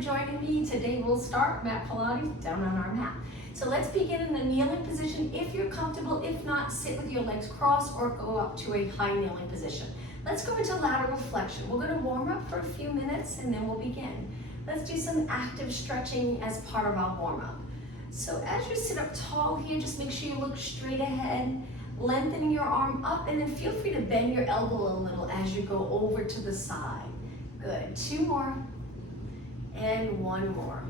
Joining me today, we'll start mat Pilates down on our mat. So let's begin in the kneeling position if you're comfortable. If not, sit with your legs crossed or go up to a high kneeling position. Let's go into lateral flexion. We're going to warm up for a few minutes and then we'll begin. Let's do some active stretching as part of our warm up. So as you sit up tall here, just make sure you look straight ahead, lengthening your arm up, and then feel free to bend your elbow a little as you go over to the side. Good, 2 more. And 1 more.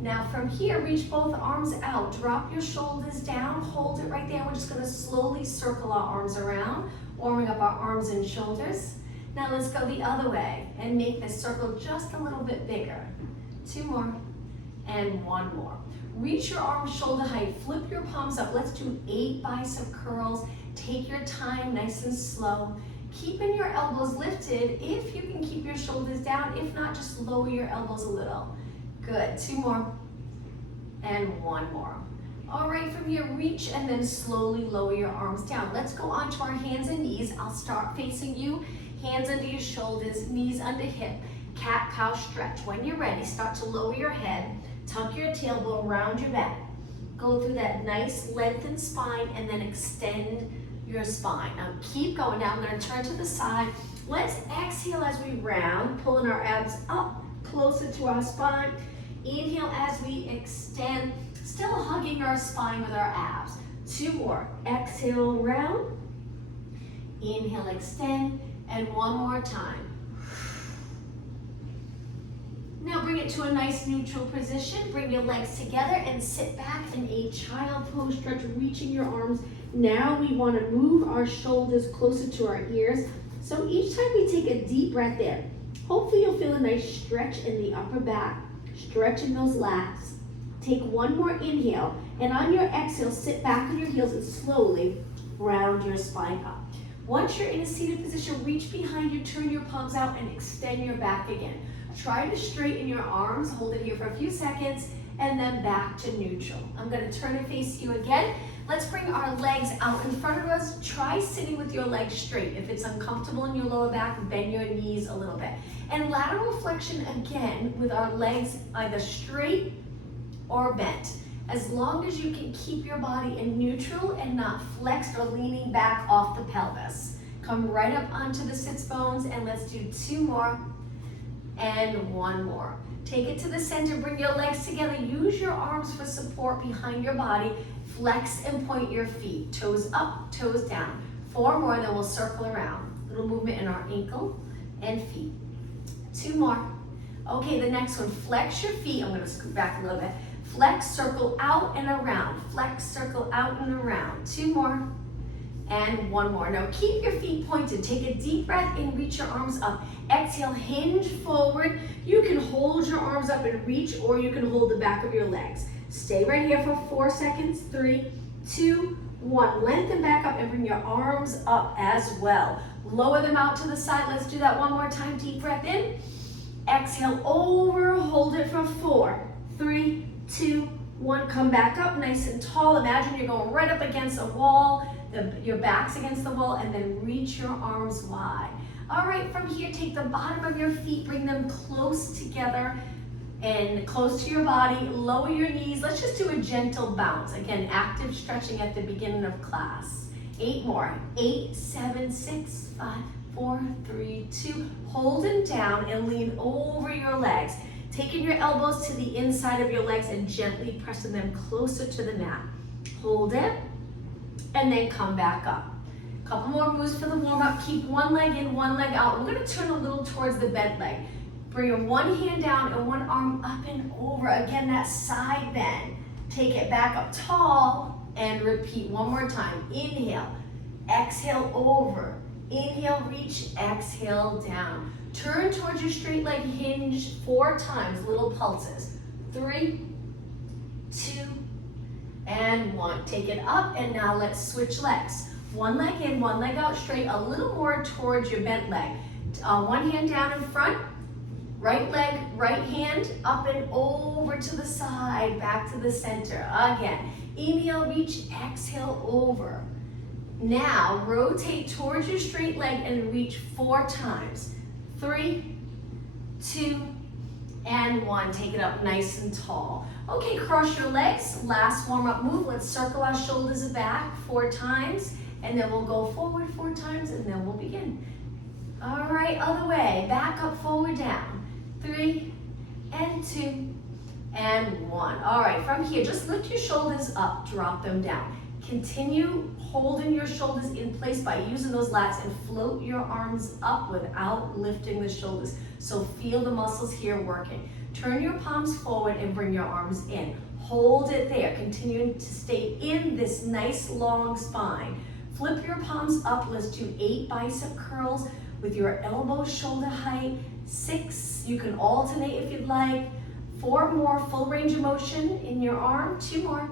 Now from here, reach both arms out. Drop your shoulders down, hold it right there. We're just gonna slowly circle our arms around, warming up our arms and shoulders. Now let's go the other way and make this circle just a little bit bigger. 2 more and 1 more. Reach your arms shoulder height, flip your palms up. Let's do 8 bicep curls. Take your time, nice and slow. Keeping your elbows lifted if you can keep your shoulders down. If not, just lower your elbows a little. Good, 2 more and 1 more. All right, from here, reach and then slowly lower your arms down. Let's go on to our hands and knees. I'll start facing you, hands under your shoulders, knees under hip, cat-cow stretch. When you're ready, start to lower your head, tuck your tailbone, round your back. Go through that nice lengthened spine and then extend your spine. Now keep going. Now I'm going to turn to the side. Let's exhale as we round, pulling our abs up closer to our spine. Inhale as we extend, still hugging our spine with our abs. 2 more. Exhale, round. Inhale, extend, and 1 more time. Now bring it to a nice neutral position. Bring your legs together and sit back in a child pose stretch, reaching your arms. Now we want to move our shoulders closer to our ears. So each time we take a deep breath in, hopefully you'll feel a nice stretch in the upper back, stretching those lats. Take 1 more inhale, and on your exhale, sit back on your heels and slowly round your spine up. Once you're in a seated position, reach behind you, turn your palms out, and extend your back again. Try to straighten your arms, hold it here for a few seconds, and then back to neutral. I'm going to turn and face you again. Let's bring our legs out in front of us. Try sitting with your legs straight. If it's uncomfortable in your lower back, bend your knees a little bit. And lateral flexion again with our legs either straight or bent. As long as you can keep your body in neutral and not flexed or leaning back off the pelvis. Come right up onto the sits bones and let's do 2 more and 1 more. Take it to the center, bring your legs together. Use your arms for support behind your body. Flex and point your feet. Toes up, toes down. 4 more, then we'll circle around. Little movement in our ankle and feet. 2 more. Okay, the next one, flex your feet. I'm gonna scoot back a little bit. Flex, circle out and around. Flex, circle out and around. 2 more and 1 more. Now keep your feet pointed. Take a deep breath in, reach your arms up. Exhale, hinge forward. You can hold your arms up and reach, or you can hold the back of your legs. Stay right here for 4 seconds. 3, 2, 1. Lengthen back up and bring your arms up as well. Lower them out to the side. Let's do that 1 more time. Deep breath in. Exhale, over, hold it for 4, 3, 2, 1. Come back up nice and tall. Imagine you're going right up against a wall. Your back's against the wall, and then reach your arms wide. All right, from here, take the bottom of your feet, bring them close together and close to your body. Lower your knees. Let's just do a gentle bounce. Again, active stretching at the beginning of class. 8 more. 8, 7, 6, 5, 4, 3, 2. Hold them down and lean over your legs. Taking your elbows to the inside of your legs and gently pressing them closer to the mat. Hold it, and then come back up. Couple more moves for the warm-up. Keep 1 leg in, 1 leg out. We're going to turn a little towards the bent leg. Bring your 1 hand down and 1 arm up and over. Again, that side bend. Take it back up tall and repeat 1 more time. Inhale, exhale over. Inhale, reach, exhale down. Turn towards your straight leg, hinge 4 times, little pulses. 3, 2, and 1. Take it up, and now let's switch legs. 1 leg in, 1 leg out straight, a little more towards your bent leg. 1 hand down in front, right leg, right hand, up and over to the side, back to the center. Again, inhale, reach, exhale, over. Now, rotate towards your straight leg and reach 4 times. 3, 2, and 1. Take it up nice and tall. Okay, cross your legs. Last warm-up move. Let's circle our shoulders back 4 times, and then we'll go forward 4 times, and then we'll begin. All right, other way. Back up, forward, down. 3, and 2, and 1. All right, from here, just lift your shoulders up, drop them down. Continue holding your shoulders in place by using those lats and float your arms up without lifting the shoulders. So feel the muscles here working. Turn your palms forward and bring your arms in. Hold it there, continuing to stay in this nice long spine. Flip your palms up, let's do 8 bicep curls with your elbows shoulder height. 6, you can alternate if you'd like. 4 more, full range of motion in your arm. 2 more.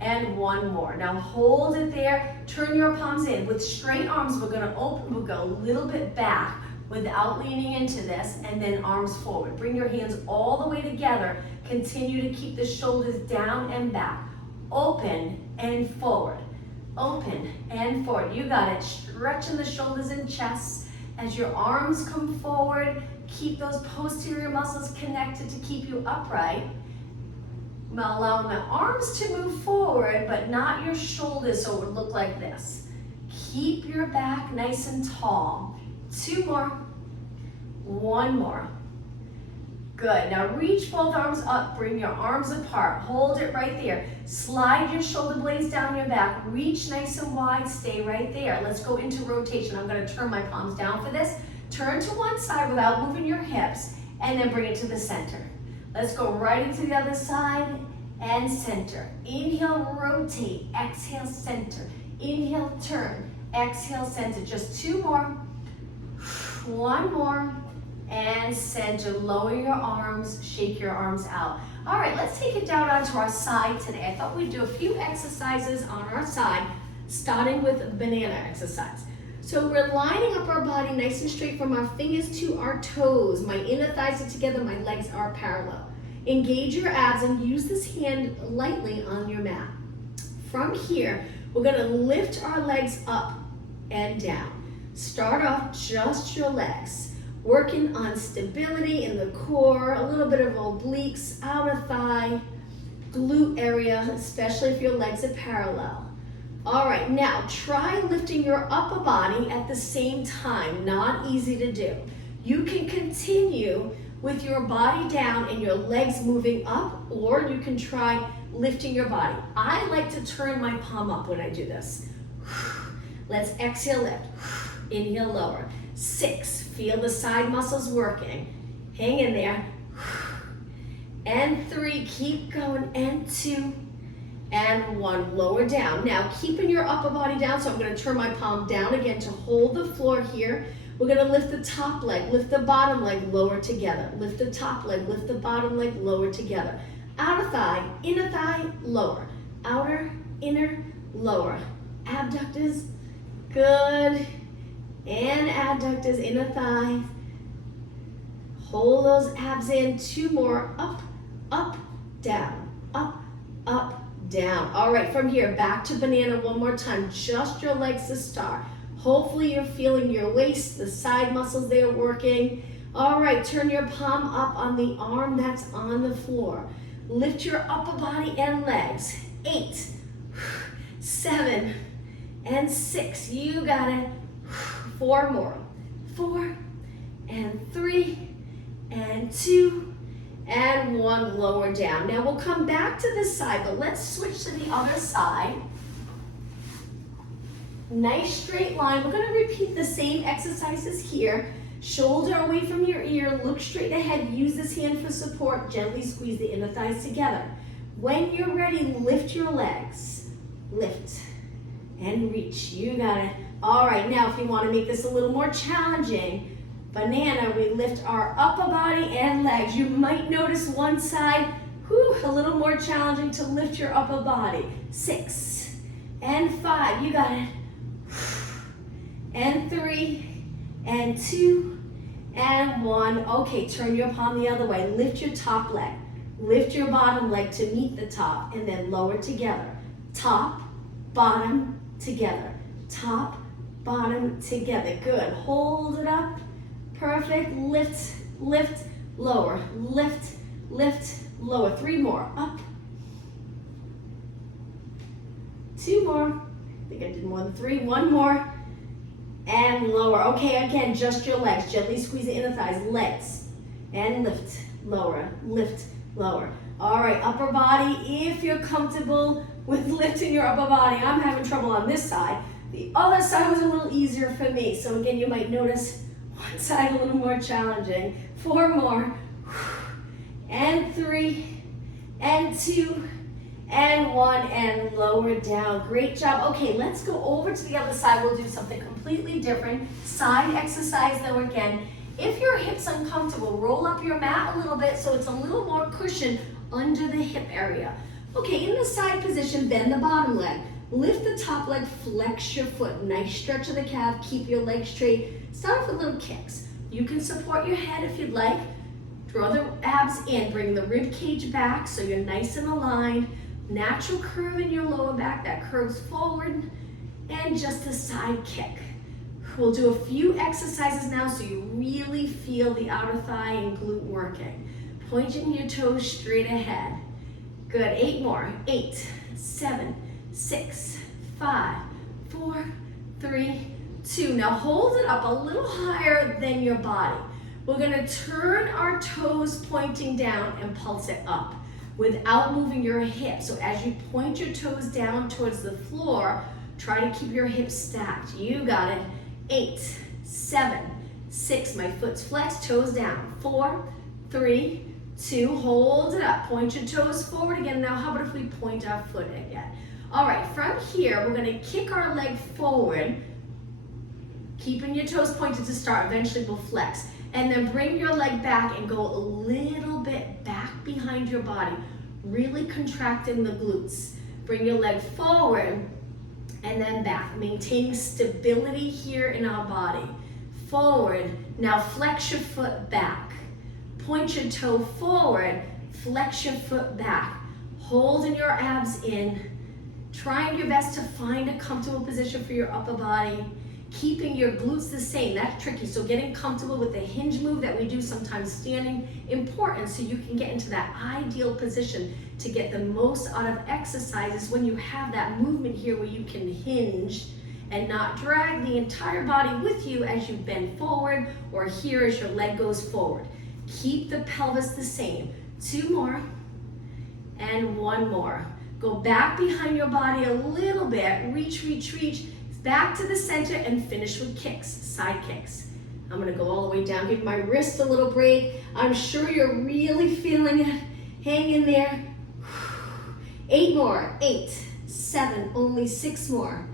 And 1 more. Now hold it there. Turn your palms in. With straight arms, we're going to open. We'll go a little bit back without leaning into this, and then arms forward. Bring your hands all the way together. Continue to keep the shoulders down and back. Open and forward. Open and forward. You got it. Stretching the shoulders and chest as your arms come forward. Keep those posterior muscles connected to keep you upright. Allowing the arms to move forward, but not your shoulders, so it would look like this. Keep your back nice and tall. 2 more. 1 more. Good. Now reach both arms up. Bring your arms apart. Hold it right there. Slide your shoulder blades down your back. Reach nice and wide. Stay right there. Let's go into rotation. I'm going to turn my palms down for this. Turn to one side without moving your hips, and then bring it to the center. Let's go right into the other side and center. Inhale, rotate. Exhale, center. Inhale, turn. Exhale, center. Just 2 more. 1 more. And center. Lower your arms. Shake your arms out. All right, let's take it down onto our side today. I thought we'd do a few exercises on our side, starting with banana exercise. So we're lining up our body nice and straight from our fingers to our toes. My inner thighs are together, my legs are parallel. Engage your abs and use this hand lightly on your mat. From here, we're gonna lift our legs up and down. Start off just your legs. Working on stability in the core, a little bit of obliques, outer thigh, glute area, especially if your legs are parallel. All right, now try lifting your upper body at the same time. Not easy to do. You can continue with your body down and your legs moving up, or you can try lifting your body. I like to turn my palm up when I do this. Let's exhale, lift. Inhale, lower. 6, feel the side muscles working. Hang in there. And 3, keep going. And 2. And 1, lower down. Now, keeping your upper body down, so I'm going to turn my palm down again to hold the floor here. We're going to lift the top leg, lift the bottom leg, lower together. Lift the top leg, lift the bottom leg, lower together. Outer thigh, inner thigh, lower. Outer, inner, lower. Abductors, good. And adductors, inner thigh. Hold those abs in. 2 more. Up, up, down. Up, up, down. All right, from here, back to banana one more time. Just your legs to start. Hopefully you're feeling your waist, the side muscles there working. All right, turn your palm up on the arm that's on the floor. Lift your upper body and legs. 8, 7, and 6. You got it. 4 more. 4, and 3, and 2, and 1, lower down. Now we'll come back to this side, but let's switch to the other side. Nice straight line. We're going to repeat the same exercises here. Shoulder away from your ear, look straight ahead, use this hand for support, gently squeeze the inner thighs together. When you're ready, lift your legs. Lift and reach. You got it. All right, now if you want to make this a little more challenging, banana, we lift our upper body and legs. You might notice one side, a little more challenging to lift your upper body. 6, and 5, you got it. And 3, and 2, and 1. Okay, turn your palm the other way. Lift your top leg. Lift your bottom leg to meet the top, and then lower together. Top, bottom, together. Top, bottom, together. Good. Hold it up. Perfect. Lift, lift, lower, lift, lift, lower. 3 more, up. 2 more. I think I did more than 3. 1 more. And lower. Okay, again, just your legs. Gently squeeze the inner thighs. Legs. And lift, lower, lift, lower. All right, upper body, if you're comfortable with lifting your upper body. I'm having trouble on this side. The other side was a little easier for me. So again, you might notice one side a little more challenging. 4 more. And 3, and 2, and 1, and lower down. Great job. Okay, let's go over to the other side. We'll do something completely different. Side exercise though again. If your hip's uncomfortable, roll up your mat a little bit so it's a little more cushion under the hip area. Okay, in the side position, bend the bottom leg. Lift the top leg, flex your foot. Nice stretch of the calf, keep your legs straight. Start off with little kicks. You can support your head if you'd like. Draw the abs in, bring the rib cage back so you're nice and aligned. Natural curve in your lower back that curves forward, and just a side kick. We'll do a few exercises now so you really feel the outer thigh and glute working. Pointing your toes straight ahead. Good, 8 more. 8, 7, 6, 5, 4, 3, 2. Now hold it up a little higher than your body. We're gonna turn our toes pointing down and pulse it up without moving your hips. So as you point your toes down towards the floor, try to keep your hips stacked. You got it. 8, 7, 6. My foot's flexed, toes down. 4, 3, 2. Hold it up. Point your toes forward again. Now how about if we point our foot again? All right, from here, we're gonna kick our leg forward, keeping your toes pointed to start. Eventually we'll flex. And then bring your leg back and go a little bit back behind your body, really contracting the glutes. Bring your leg forward and then back, maintaining stability here in our body. Forward, now flex your foot back. Point your toe forward, flex your foot back. Holding your abs in, trying your best to find a comfortable position for your upper body. Keeping your glutes the same, that's tricky. So getting comfortable with the hinge move that we do sometimes standing, important so you can get into that ideal position to get the most out of exercises when you have that movement here where you can hinge and not drag the entire body with you as you bend forward or here as your leg goes forward. Keep the pelvis the same. 2 more and 1 more. Go back behind your body a little bit, reach, reach, reach. Back to the center and finish with kicks, side kicks. I'm gonna go all the way down, give my wrist a little break. I'm sure you're really feeling it. Hang in there. 8 more, 8, 7, only 6 more.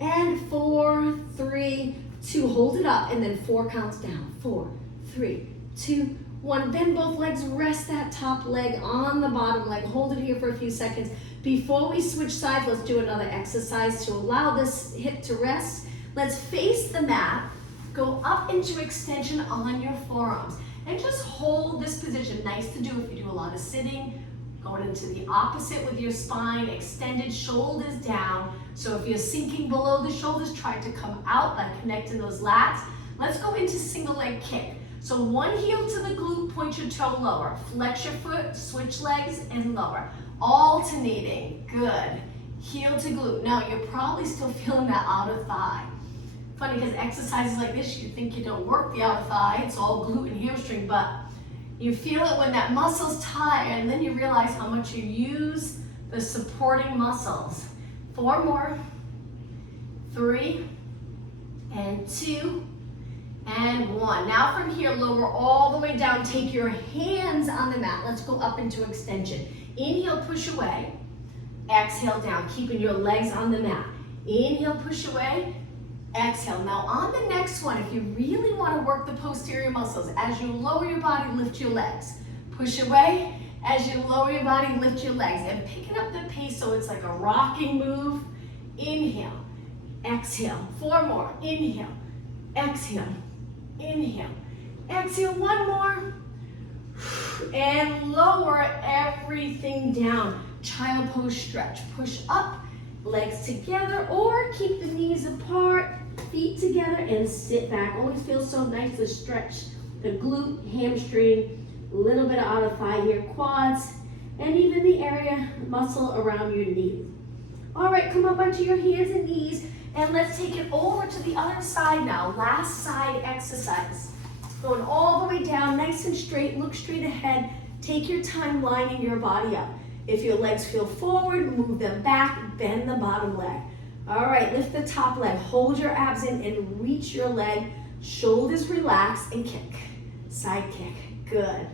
And 4, 3, 2, hold it up, and then 4 counts down. 4, 3, 2, 1. Bend both legs, rest that top leg on the bottom leg. Hold it here for a few seconds. Before we switch sides, let's do another exercise to allow this hip to rest. Let's face the mat, go up into extension on your forearms, and just hold this position. Nice to do if you do a lot of sitting. Going into the opposite with your spine, extended shoulders down. So if you're sinking below the shoulders, try to come out by connecting those lats. Let's go into single leg kick. So one heel to the glute, point your toe lower. Flex your foot, switch legs, and lower. Alternating, good. Heel to glute. Now you're probably still feeling that outer thigh. Funny because exercises like this, you think you don't work the outer thigh, it's all glute and hamstring, but you feel it when that muscle's tight, and then you realize how much you use the supporting muscles. 4 more, 3, and 2, and 1. Now from here, lower all the way down. Take your hands on the mat. Let's go up into extension. Inhale, push away. Exhale down, keeping your legs on the mat. Inhale, push away. Exhale. Now on the next one, if you really want to work the posterior muscles, as you lower your body, lift your legs. Push away. As you lower your body, lift your legs. And picking up the pace so it's like a rocking move. Inhale. Exhale. 4 more. Inhale. Exhale. Inhale. Exhale. 1 more. And lower everything down. Child pose stretch. Push up, legs together, or keep the knees apart, feet together, and sit back. Always feels so nice to stretch the glute, hamstring, A little bit of outer thigh here, quads, and even the area muscle around your knee. All right, come up onto your hands and knees, and let's take it over to the other side now. Last side exercise. Going all the way down, nice and straight, look straight ahead. Take your time lining your body up. If your legs feel forward, move them back, bend the bottom leg. All right, lift the top leg, hold your abs in and reach your leg. Shoulders relax and kick. Side kick, good.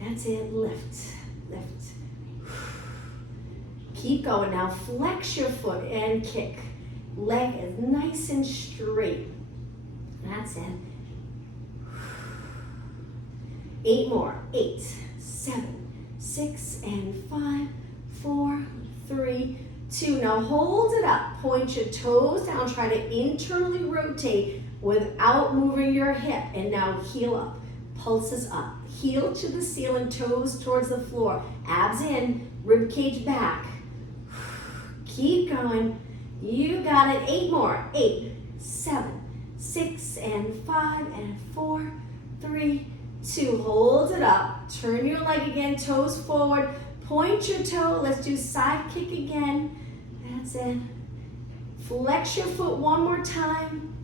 That's it, lift, lift. Keep going now, flex your foot and kick. Leg is nice and straight. That's it. 8 more, 8, 7, 6, and 5, 4, 3, 2. Now hold it up, point your toes down, try to internally rotate without moving your hip, and now heel up, pulses up, heel to the ceiling, toes towards the floor, abs in, rib cage back. Keep going, you got it. 8 more, 8, 7, 6, and 5, and 4, 3, 2. Hold it up, turn your leg again, toes forward, point your toe, let's do side kick again. That's it. Flex your foot one more time.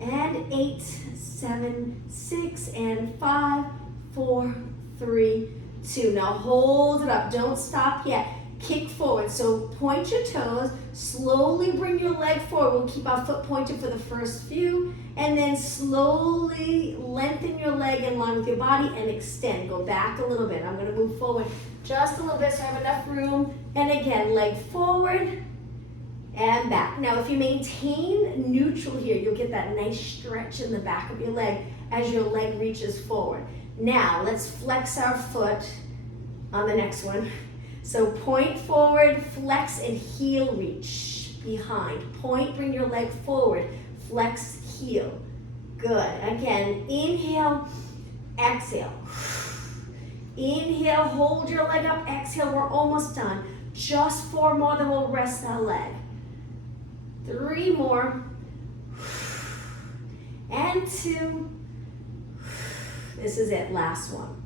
And 8, 7, 6, and 5, 4, 3, 2. Now hold it up, don't stop yet. Kick forward, so point your toes, slowly bring your leg forward. We'll keep our foot pointed for the first few, and then slowly lengthen your leg in line with your body and extend. Go back a little bit. I'm gonna move forward just a little bit so I have enough room. And again, leg forward and back. Now, if you maintain neutral here, you'll get that nice stretch in the back of your leg as your leg reaches forward. Now, let's flex our foot on the next one. So point forward, flex and heel reach behind. Point, bring your leg forward, flex, heel. Good. Again, inhale, exhale. Inhale, hold your leg up, exhale, we're almost done. Just 4 more, then we'll rest that leg. 3 more. And 2. This is it, last one.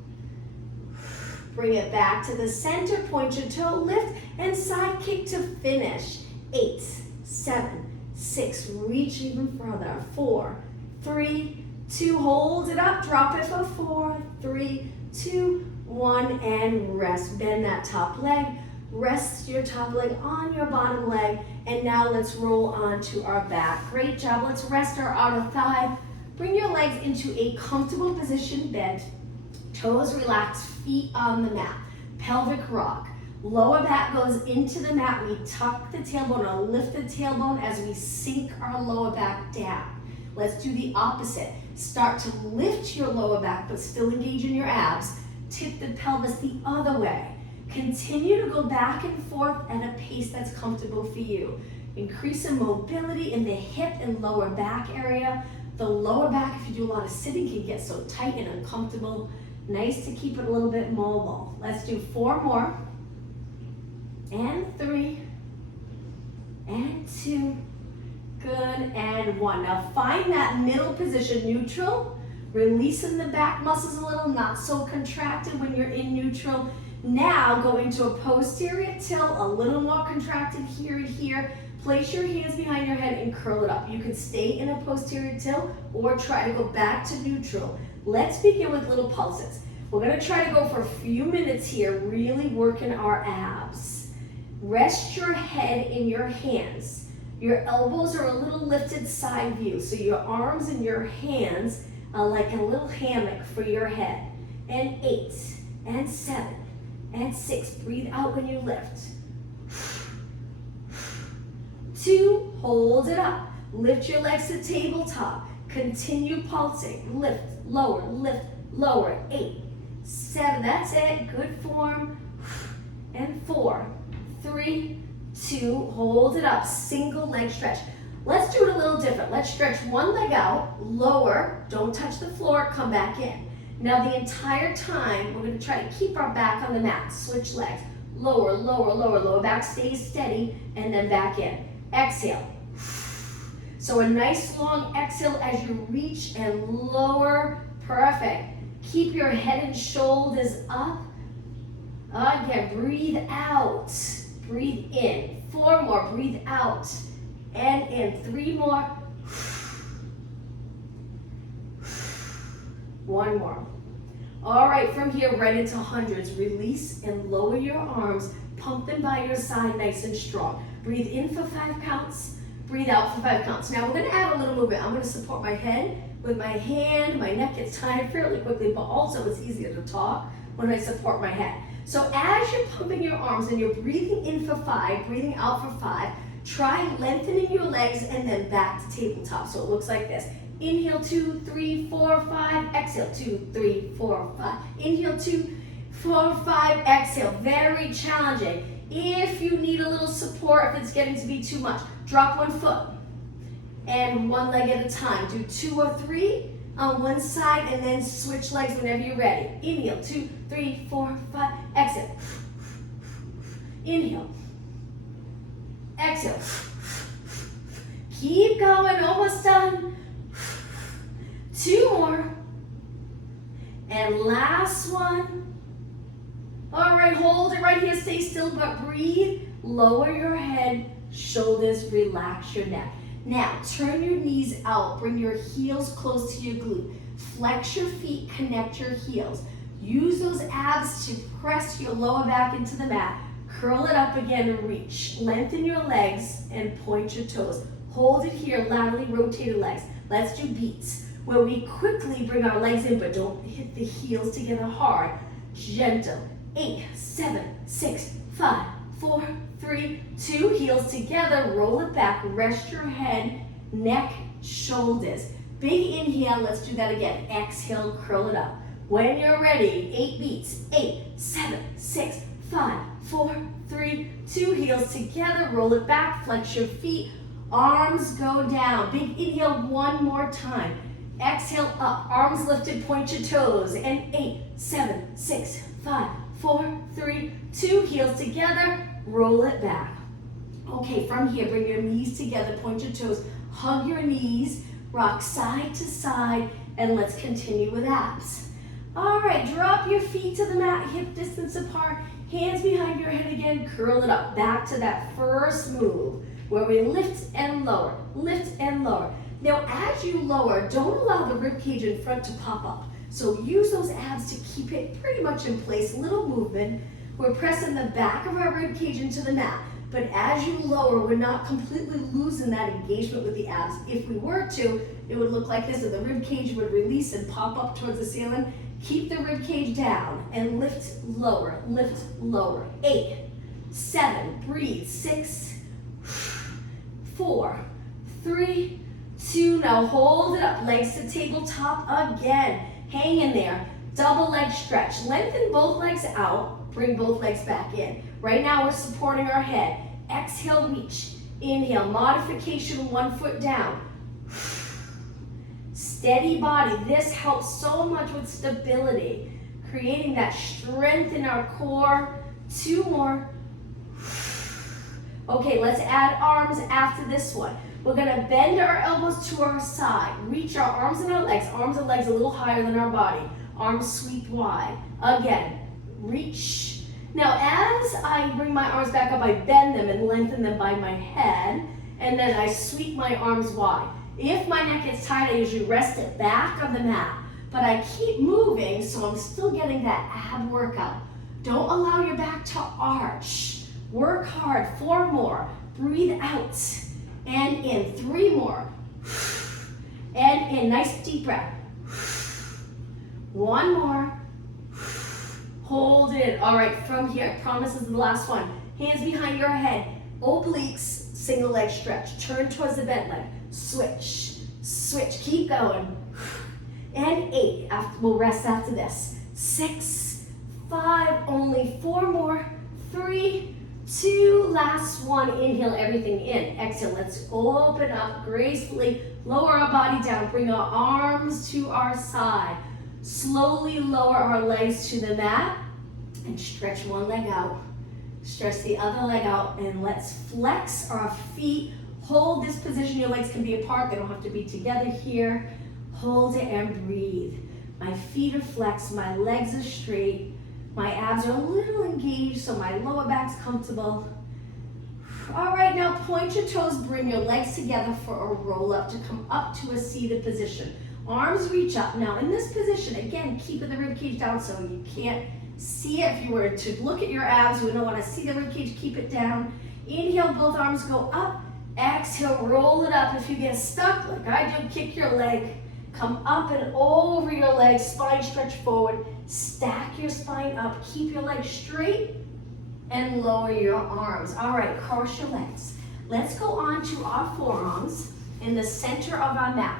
Bring it back to the center, point your toe, lift, and side kick to finish. 8, 7, 6, reach even further. 4, 3, 2, hold it up, drop it for 4, 3, 2, 1, and rest. Bend that top leg, rest your top leg on your bottom leg, and now let's roll onto our back. Great job, let's rest our outer thigh. Bring your legs into a comfortable position, bend. Toes relaxed, feet on the mat. Pelvic rock. Lower back goes into the mat. We tuck the tailbone or lift the tailbone as we sink our lower back down. Let's do the opposite. Start to lift your lower back, but still engage in your abs. Tip the pelvis the other way. Continue to go back and forth at a pace that's comfortable for you. Increase in mobility in the hip and lower back area. The lower back, if you do a lot of sitting, can get so tight and uncomfortable. Nice to keep it a little bit mobile. Let's do 4 more. And 3. And 2. Good, and 1. Now find that middle position, neutral. Releasing the back muscles a little, not so contracted when you're in neutral. Now go into a posterior tilt, a little more contracted here and here. Place your hands behind your head and curl it up. You can stay in a posterior tilt or try to go back to neutral. Let's begin with little pulses. We're gonna try to go for a few minutes here, really working our abs. Rest your head in your hands. Your elbows are a little lifted side view, so your arms and your hands are like a little hammock for your head. And 8, and 7, and 6. Breathe out when you lift. 2, hold it up. Lift your legs to tabletop. Continue pulsing. Lift, lower. 8, 7, that's it. Good form. And 4, 3, 2, hold it up. Single leg stretch. Let's do it a little different. Let's stretch one leg out, lower, don't touch the floor, come back in. Now the entire time, we're gonna try to keep our back on the mat. Switch legs. Lower, lower back stays steady, and then back in. Exhale. So a nice long exhale as you reach and lower. Perfect. Keep your head and shoulders up. Again, breathe out. Breathe in. 4 more, breathe out. And in. 3 more. 1 more. All right, from here, right into hundreds. Release and lower your arms. Pump them by your side, nice and strong. Breathe in for 5 counts. Breathe out for 5 counts. Now we're gonna add a little movement. I'm gonna support my head with my hand. My neck gets tired fairly quickly, but also it's easier to talk when I support my head. So as you're pumping your arms and you're breathing in for 5, breathing out for 5, try lengthening your legs and then back to tabletop. So it looks like this. Inhale, 2, 3, 4, 5. Exhale, 2, 3, 4, 5. Inhale, 2, 4, 5. Exhale. Very challenging. If you need a little support, if it's getting to be too much, drop 1 foot and 1 leg at a time. Do 2 or 3 on one side and then switch legs whenever you're ready. Inhale, 2, 3, 4, 5. Exhale. Inhale. Exhale. Keep going, almost done. 2 more. And last one. All right, hold it right here, stay still, but breathe. Lower your head, shoulders, relax your neck. Now, turn your knees out, bring your heels close to your glute. Flex your feet, connect your heels. Use those abs to press your lower back into the mat. Curl it up again and reach. Lengthen your legs and point your toes. Hold it here, laterally rotated legs. Let's do beats, where we quickly bring our legs in, but don't hit the heels together hard. Gentle. 8, 7, 6, 5, 4, 3, 2. Heels together, roll it back. Rest your head, neck, shoulders. Big inhale, let's do that again. Exhale, curl it up. When you're ready, 8 beats. 8, 7, 6, 5, 4, 3, 2. Heels together, roll it back. Flex your feet. Arms go down. Big inhale 1 more time. Exhale up. Arms lifted, point your toes. And 8, 7, 6, 5, 4, 3, 2. Heels together, roll it back. Okay, from here, bring your knees together, point your toes, hug your knees, rock side to side, and let's continue with abs. All right, drop your feet to the mat, hip distance apart, hands behind your head again, curl it up. Back to that first move where we lift and lower, lift and lower. Now, as you lower, don't allow the rib cage in front to pop up. So use those abs to keep it pretty much in place. Little movement. We're pressing the back of our rib cage into the mat. But as you lower, we're not completely losing that engagement with the abs. If we were to, it would look like this. So the rib cage would release and pop up towards the ceiling. Keep the rib cage down and lift lower, lift lower. 8, 7, breathe. 6, 4, 3, 2. Now hold it up. Legs to tabletop again. Hang in there. Double leg stretch. Lengthen both legs out. Bring both legs back in. Right now we're supporting our head. Exhale, reach. Inhale, modification, 1 foot down. Steady body. This helps so much with stability. Creating that strength in our core. 2 more. Okay, let's add arms after this one. We're gonna bend our elbows to our side. Reach our arms and our legs. Arms and legs a little higher than our body. Arms sweep wide. Again, reach. Now, as I bring my arms back up, I bend them and lengthen them by my head, and then I sweep my arms wide. If my neck is tight, I usually rest it back on the mat, but I keep moving, so I'm still getting that ab workout. Don't allow your back to arch. Work hard. 4 more. Breathe out. And in. 3 more. And in. Nice deep breath. 1 more. Hold it. All right, from here, I promise this is the last one. Hands behind your head. Obliques, single leg stretch. Turn towards the bent leg. Switch. Switch. Keep going. And 8. We'll rest after this. 6, 5, only 4 more. 3, 2, last one. Inhale everything in. Exhale, let's open up gracefully. Lower our body down. Bring our arms to our side. Slowly lower our legs to the mat and stretch one leg out. Stretch the other leg out, and let's flex our feet. Hold this position. Your legs can be apart. They don't have to be together here. Hold it and breathe. My feet are flexed, my legs are straight, my abs are a little engaged so my lower back's comfortable. All right, now point your toes, bring your legs together for a roll up to come up to a seated position. Arms reach up. Now in this position, again, keeping the rib cage down so you can't see it. If you were to look at your abs, you wouldn't want to see the rib cage, keep it down. Inhale, both arms go up. Exhale, roll it up. If you get stuck, like I do, kick your leg. Come up and over your legs, spine stretch forward. Stack your spine up, keep your legs straight, and lower your arms. All right, cross your legs. Let's go on to our forearms in the center of our mat.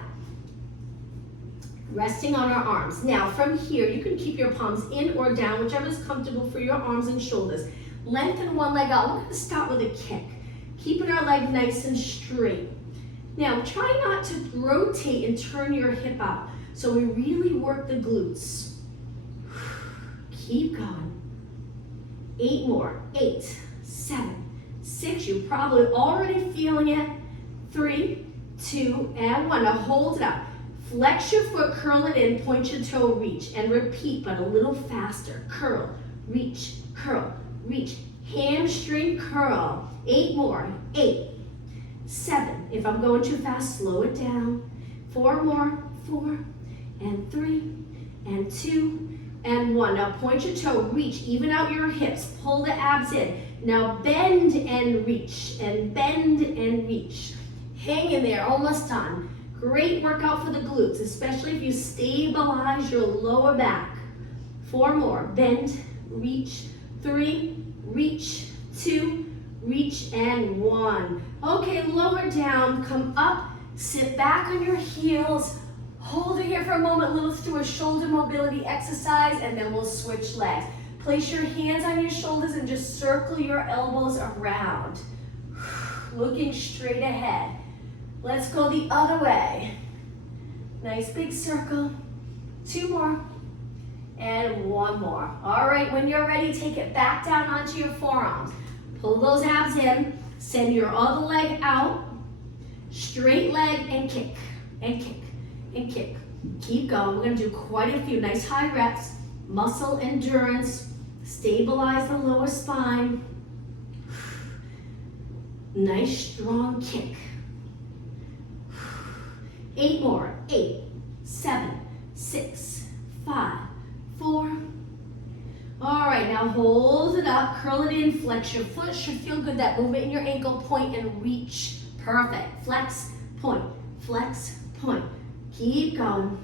Resting on our arms. Now from here, you can keep your palms in or down, whichever is comfortable for your arms and shoulders. Lengthen one leg out. We're going to start with a kick. Keeping our leg nice and straight. Now try not to rotate and turn your hip out. So we really work the glutes. Keep going. 8 more. 8, 7, 6. You're probably already feeling it. 3, 2, and 1. Now hold it up. Flex your foot, curl it in, point your toe, reach, and repeat, but a little faster. Curl, reach, hamstring curl. 8 more. 8, 7. If I'm going too fast, slow it down. 4 more. 4, and 3, and 2, and 1. Now point your toe, reach, even out your hips, pull the abs in. Now bend and reach, and bend and reach. Hang in there, almost done. Great workout for the glutes, especially if you stabilize your lower back. 4 more. Bend, reach, 3, reach, 2, reach, and 1. Okay, lower down, come up, sit back on your heels. Hold it here for a moment. Let's do a shoulder mobility exercise, and then we'll switch legs. Place your hands on your shoulders and just circle your elbows around. Looking straight ahead. Let's go the other way. Nice big circle. 2 more. And 1 more. All right, when you're ready, take it back down onto your forearms. Pull those abs in. Send your other leg out. Straight leg and kick, and kick, and kick. Keep going. We're going to do quite a few nice high reps. Muscle endurance. Stabilize the lower spine. Nice strong kick. 8 more. 8, 7, 6, 5, 4. All right, now hold it up, curl it in, flex your foot. Should feel good. That movement in your ankle, point and reach. Perfect. Flex, point, flex, point. Keep going.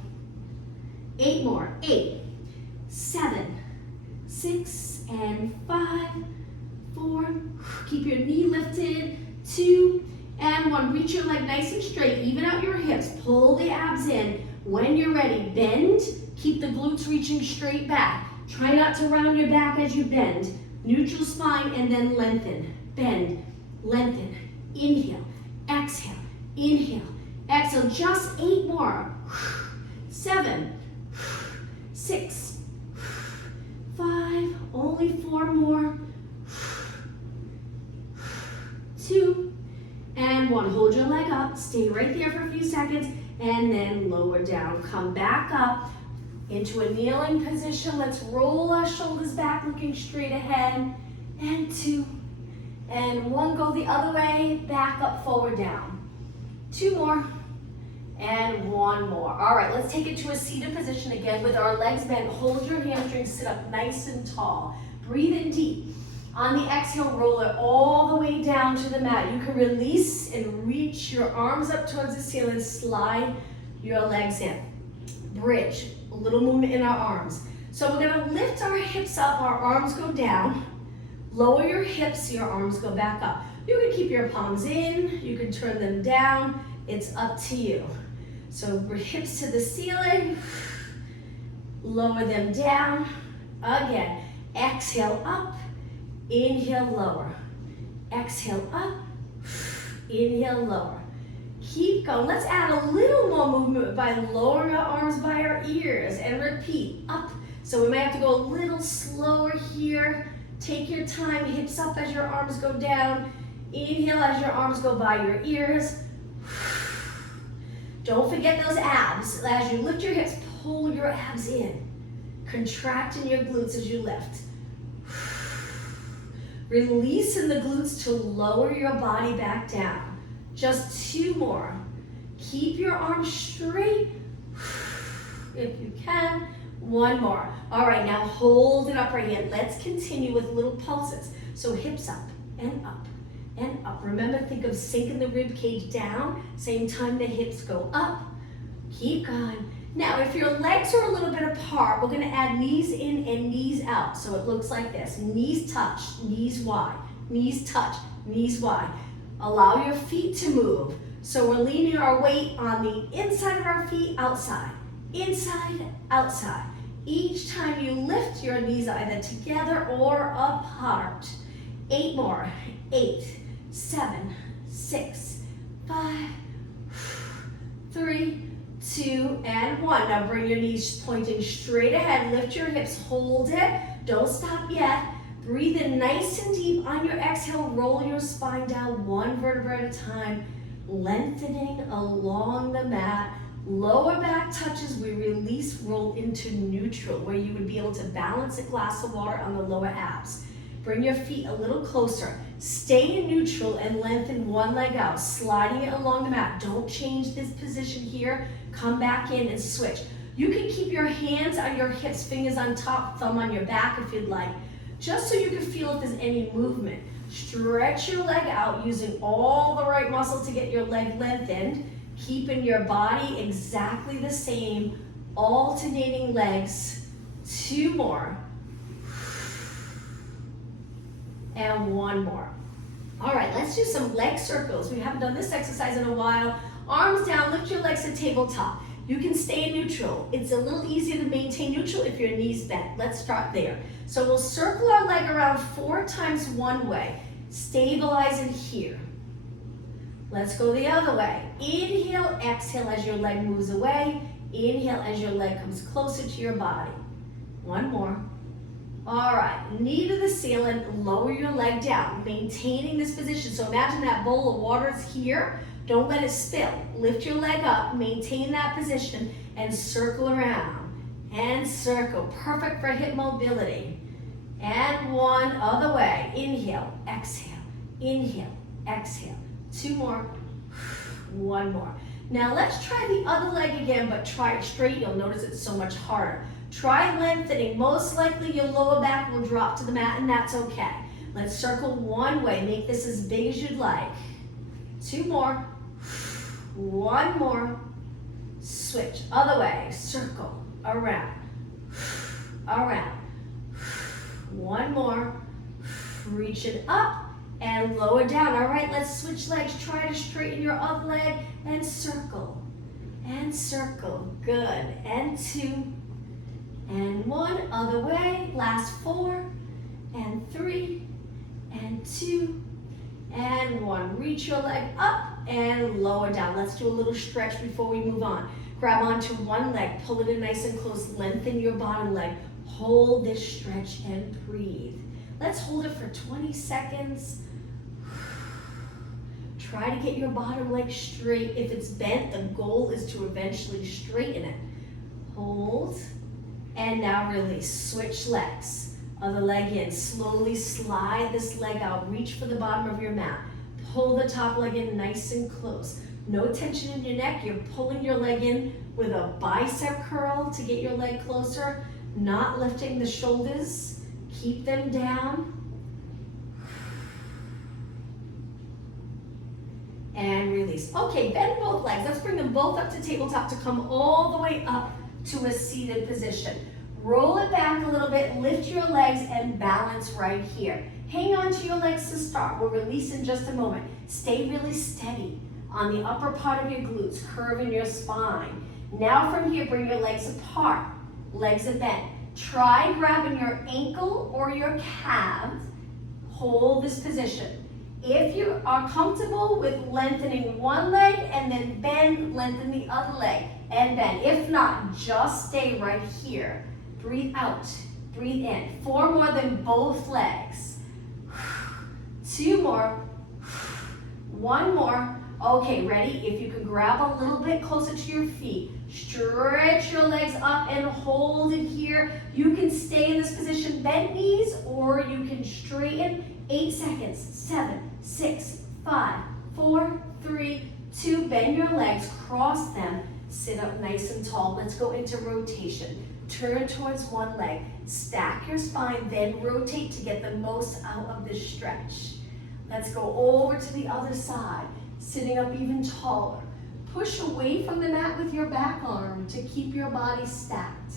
8 more. 8, 7, 6, and 5, 4. Keep your knee lifted. 2, and 1. Reach your leg nice and straight. Even out your hips. Pull the abs in. When you're ready, bend. Keep the glutes reaching straight back. Try not to round your back as you bend. Neutral spine, and then lengthen. Bend, lengthen. Inhale, exhale, inhale, exhale. Just 8 more. 7, 6, 5. Only 4 more. 2, and 1. Hold your leg up. Stay right there for a few seconds, and then lower down. Come back up into a kneeling position. Let's roll our shoulders back, looking straight ahead. And 2, and 1. Go the other way. Back up, forward, down. 2 more, and 1 more. All right, let's take it to a seated position again with our legs bent. Hold your hamstrings, sit up nice and tall. Breathe in deep. On the exhale, roll it all the way down to the mat. You can release and reach your arms up towards the ceiling. Slide your legs in. Bridge. A little movement in our arms. So we're going to lift our hips up, our arms go down. Lower your hips, your arms go back up. You can keep your palms in, you can turn them down. It's up to you. So hips to the ceiling. Lower them down. Again. Exhale up. Inhale, lower. Exhale up. Inhale, lower. Keep going. Let's add a little more movement by lowering our arms by our ears and repeat. Up. So we might have to go a little slower here. Take your time. Hips up as your arms go down. Inhale as your arms go by your ears. Don't forget those abs. As you lift your hips, pull your abs in. Contracting your glutes as you lift. Releasing the glutes to lower your body back down. Just 2 more. Keep your arms straight if you can. 1 more. All right, now hold it up right here. Let's continue with little pulses. So hips up and up and up. Remember, think of sinking the rib cage down. Same time the hips go up. Keep going. Now, if your legs are a little bit apart, we're gonna add knees in and knees out. So it looks like this. Knees touch, knees wide. Knees touch, knees wide. Allow your feet to move. So we're leaning our weight on the inside of our feet, outside. Inside, outside. Each time you lift your knees either together or apart. 8 more. 8, 7, 6, 5, 3, 2, and 1. Now bring your knees pointing straight ahead. Lift your hips, hold it. Don't stop yet. Breathe in nice and deep. On your exhale, roll your spine down 1 vertebra at a time, lengthening along the mat. Lower back touches, we release, roll into neutral, where you would be able to balance a glass of water on the lower abs. Bring your feet a little closer. Stay in neutral and lengthen one leg out, sliding it along the mat. Don't change this position here. Come back in and switch. You can keep your hands on your hips, fingers on top, thumb on your back if you'd like, just so you can feel if there's any movement. Stretch your leg out using all the right muscle to get your leg lengthened, keeping your body exactly the same, alternating legs. 2 more. And 1 more. All right, let's do some leg circles. We haven't done this exercise in a while. Arms down, lift your legs to tabletop. You can stay in neutral. It's a little easier to maintain neutral if your knees bent. Let's start there. So we'll circle our leg around 4 times one way, stabilizing here. Let's go the other way. Inhale, exhale as your leg moves away. Inhale as your leg comes closer to your body. 1 more. All right, knee to the ceiling, lower your leg down, maintaining this position. So imagine that bowl of water is here. Don't let it spill. Lift your leg up, maintain that position, and circle around. And circle, perfect for hip mobility. And 1 other way. Inhale, exhale, inhale, exhale. 2 more, 1 more. Now let's try the other leg again, but try it straight. You'll notice it's so much harder. Try lengthening. Most likely your lower back will drop to the mat, and that's okay. Let's circle one way. Make this as big as you'd like. 2 more, 1 more. Switch, other way. Circle, around, around. 1 more. Reach it up and lower down. All right, let's switch legs. Try to straighten your other leg and circle. And circle. Good. And 2. And 1. Other way. Last 4. And 3. And 2. And 1. Reach your leg up and lower down. Let's do a little stretch before we move on. Grab onto one leg. Pull it in nice and close. Lengthen your bottom leg. Hold this stretch and breathe. Let's hold it for 20 seconds. Try to get your bottom leg straight. If it's bent, the goal is to eventually straighten it. Hold, and now release. Switch legs. Other leg in. Slowly slide this leg out. Reach for the bottom of your mat. Pull the top leg in nice and close. No tension in your neck. You're pulling your leg in with a bicep curl to get your leg closer. Not lifting the shoulders. Keep them down. And release. Okay, bend both legs. Let's bring them both up to tabletop to come all the way up to a seated position. Roll it back a little bit, lift your legs and balance right here. Hang on to your legs to start. We'll release in just a moment. Stay really steady on the upper part of your glutes, curving your spine. Now from here, bring your legs apart. Legs are bent. Try grabbing your ankle or your calves. Hold this position. If you are comfortable with lengthening one leg and then bend, lengthen the other leg and bend. If not, just stay right here. Breathe out, breathe in. 4 more than both legs. 2 more, 1 more. Okay, ready? If you can grab a little bit closer to your feet, Stretch your legs up and hold it here. You can stay in this position, bent knees, or you can straighten. 8 seconds. 7, 6, 5, 4, 3, 2. Bend your legs, cross them, sit up nice and tall. Let's go into rotation. Turn towards one leg, stack your spine, then rotate to get the most out of this stretch. Let's go over to the other side, sitting up even taller. Push away from the mat with your back arm to keep your body stacked.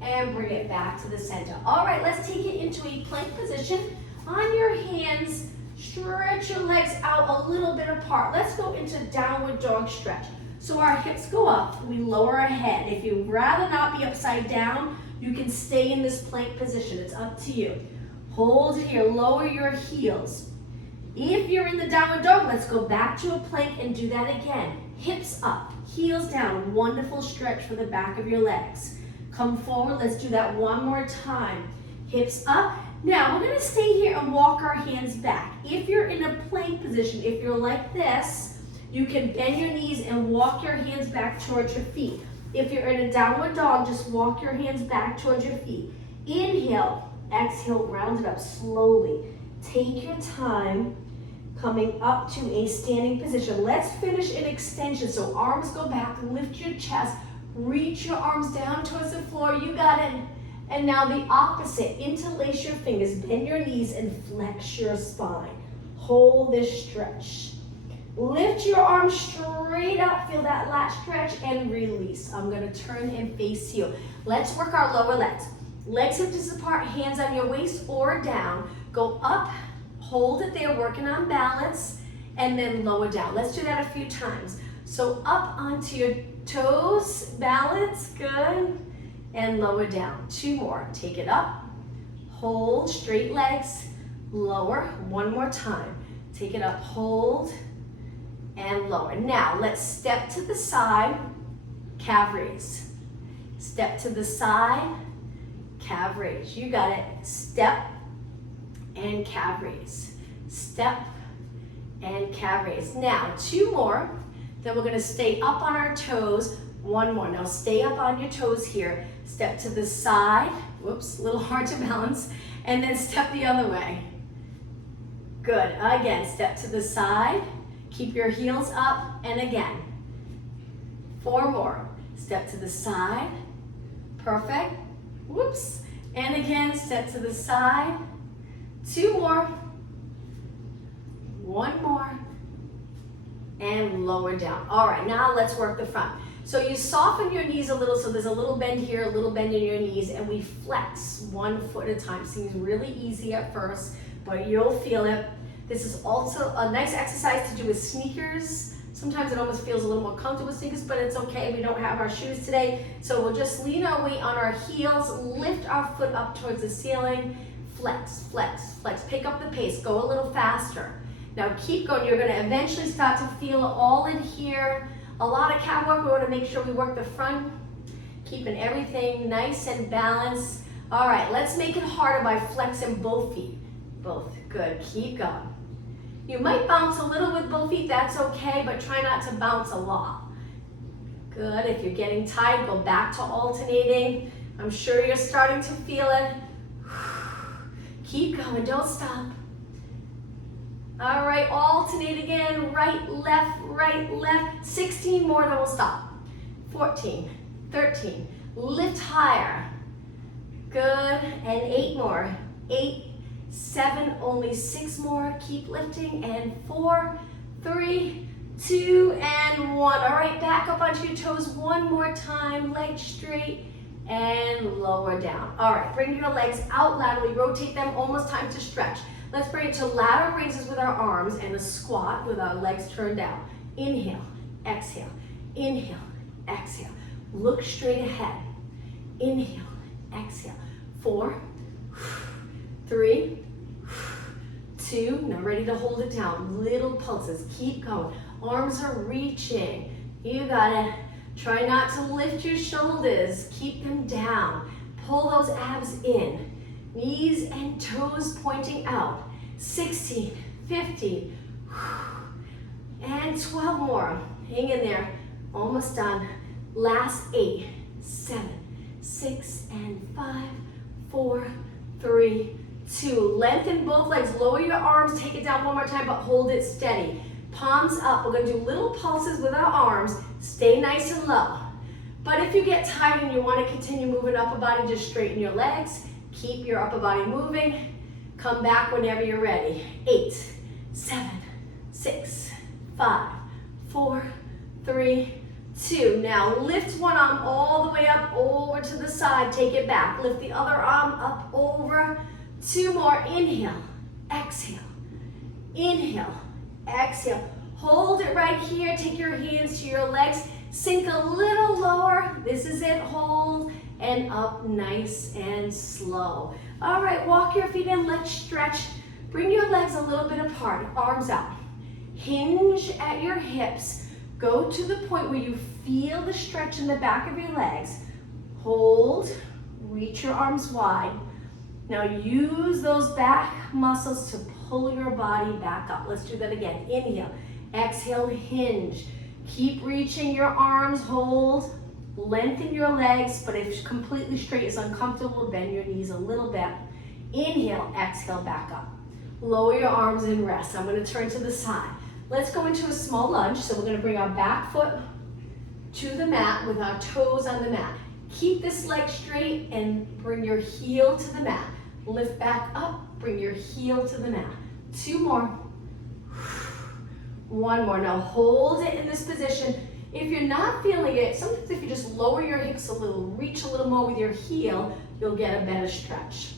And bring it back to the center. All right, let's take it into a plank position. On your hands, stretch your legs out a little bit apart. Let's go into downward dog stretch. So our hips go up, we lower our head. If you'd rather not be upside down, you can stay in this plank position. It's up to you. Hold it here, lower your heels. If you're in the downward dog, let's go back to a plank and do that again. Hips up, heels down. Wonderful stretch for the back of your legs. Come forward, let's do that one more time. Hips up. Now, we're gonna stay here and walk our hands back. If you're in a plank position, if you're like this, you can bend your knees and walk your hands back towards your feet. If you're in a downward dog, just walk your hands back towards your feet. Inhale, exhale, round it up slowly. Take your time coming up to a standing position. Let's finish in extension. So arms go back, lift your chest, reach your arms down towards the floor. You got it. And now the opposite, interlace your fingers, bend your knees and flex your spine. Hold this stretch. Lift your arms straight up, feel that lat stretch and release. I'm gonna turn and face you. Let's work our lower legs. Legs hip distance apart, hands on your waist or down. Go up, hold it there, working on balance, and then lower down. Let's do that a few times. So up onto your toes, balance, good, and lower down. 2 more, take it up, hold, straight legs, lower, 1 more time. Take it up, hold, and lower. Now, let's step to the side, calf raise. Step to the side, calf raise. You got it. Step and calf raise. Step and calf raise. Now, 2 more. Then we're gonna stay up on our toes. 1 more. Now, stay up on your toes here. Step to the side. Whoops, a little hard to balance. And then step the other way. Good. Again, step to the side. Keep your heels up, and again. 4 more. Step to the side. Perfect. Whoops. And again, step to the side. 2 more. 1 more. And lower down. All right, now let's work the front. So you soften your knees a little, so there's a little bend here, a little bend in your knees, and we flex 1 foot at a time. Seems really easy at first, but you'll feel it. This is also a nice exercise to do with sneakers. Sometimes it almost feels a little more comfortable with sneakers, but it's okay. We don't have our shoes today. So we'll just lean our weight on our heels, lift our foot up towards the ceiling, flex, flex, flex. Pick up the pace, go a little faster. Now keep going. You're gonna eventually start to feel it all in here. A lot of calf work. We wanna make sure we work the front, keeping everything nice and balanced. All right, let's make it harder by flexing both feet. Both, good, keep going. You might bounce a little with both feet, that's okay, but try not to bounce a lot. Good, if you're getting tired, go back to alternating. I'm sure you're starting to feel it. Keep going, don't stop. All right, alternate again, right, left. 16 more, then we'll stop. 14, 13, lift higher. Good, and 8 more. 8, 7, only 6 more, keep lifting, and 4, 3, 2, and 1. All right, back up onto your toes 1 more time, legs straight, and lower down. All right, bring your legs out laterally, rotate them, almost time to stretch. Let's bring it to lateral raises with our arms and a squat with our legs turned down. Inhale, exhale, inhale, exhale. Look straight ahead. Inhale, exhale. 4, 3, 2, now ready to hold it down. Little pulses, keep going. Arms are reaching. You got it. Try not to lift your shoulders. Keep them down. Pull those abs in. Knees and toes pointing out. 16, 15. And 12 more. Hang in there. Almost done. Last 8, 7, 6, and 5, 4, 3, 2. Lengthen both legs. Lower your arms. Take it down one more time, but hold it steady. Palms up. We're going to do little pulses with our arms. Stay nice and low. But if you get tired and you want to continue moving upper body, just straighten your legs. Keep your upper body moving. Come back whenever you're ready. 8, 7, 6, 5, 4, 3, 2. Now lift one arm all the way up over to the side. Take it back. Lift the other arm up over. 2 more. Inhale. Exhale. Inhale. Exhale. Hold it right here. Take your hands to your legs. Sink a little lower. This is it. Hold and up nice and slow. All right, walk your feet in. Let's stretch. Bring your legs a little bit apart. Arms out. Hinge at your hips. Go to the point where you feel the stretch in the back of your legs. Hold. Reach your arms wide. Now use those back muscles to pull your body back up. Let's do that again. Inhale. Exhale, hinge. Keep reaching your arms, hold. Lengthen your legs, but if completely straight is uncomfortable, bend your knees a little bit. Inhale, exhale, back up. Lower your arms and rest. I'm going to turn to the side. Let's go into a small lunge. So we're going to bring our back foot to the mat with our toes on the mat. Keep this leg straight and bring your heel to the mat. Lift back up, bring your heel to the mat. 2 more. 1 more. Now hold it in this position. If you're not feeling it, sometimes if you just lower your hips a little, reach a little more with your heel, you'll get a better stretch.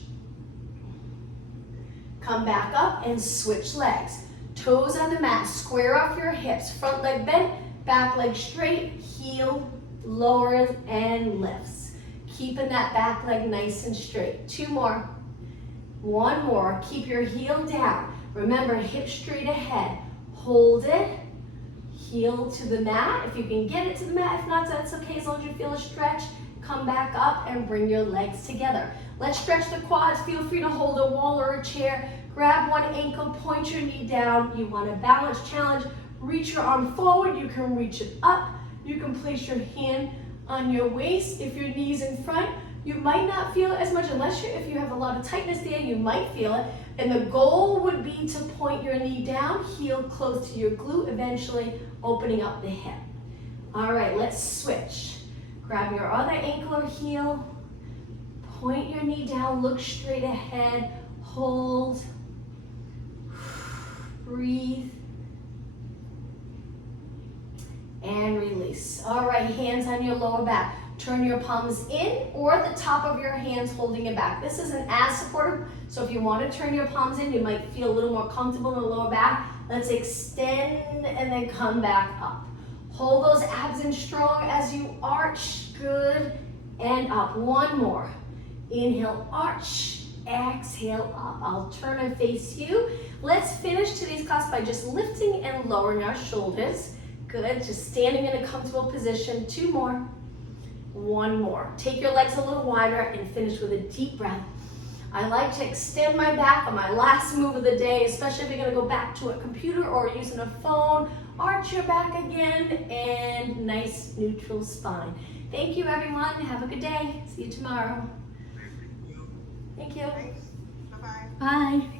Come back up and switch legs. Toes on the mat, square off your hips. Front leg bent, back leg straight, heel lowers and lifts. Keeping that back leg nice and straight. 2 more. 1 more. Keep your heel down. Remember, hips straight ahead. Hold it. Heel to the mat. If you can get it to the mat, if not, that's okay. As long as you feel a stretch, come back up and bring your legs together. Let's stretch the quads. Feel free to hold a wall or a chair. Grab one ankle, point your knee down. You want a balance challenge. Reach your arm forward. You can reach it up. You can place your hand on your waist. If your knee's in front, you might not feel it as much unless if you have a lot of tightness there, you might feel it. And the goal would be to point your knee down, heel close to your glute, eventually opening up the hip. All right, let's switch. Grab your other ankle or heel, point your knee down, look straight ahead, hold, breathe, and release. All right, hands on your lower back. Turn your palms in or the top of your hands holding it back. This isn't as supportive, so if you want to turn your palms in, you might feel a little more comfortable in the lower back. Let's extend and then come back up. Hold those abs in strong as you arch. Good. And up. 1 more. Inhale, arch. Exhale, up. I'll turn and face you. Let's finish today's class by just lifting and lowering our shoulders. Good. Just standing in a comfortable position. 2 more. 1 more. Take your legs a little wider and finish with a deep breath. I like to extend my back on my last move of the day, especially if you're going to go back to a computer or using a phone. Arch your back again and nice neutral spine. Thank you, everyone. Have a good day. See you tomorrow. Thank you. Bye-bye. Bye.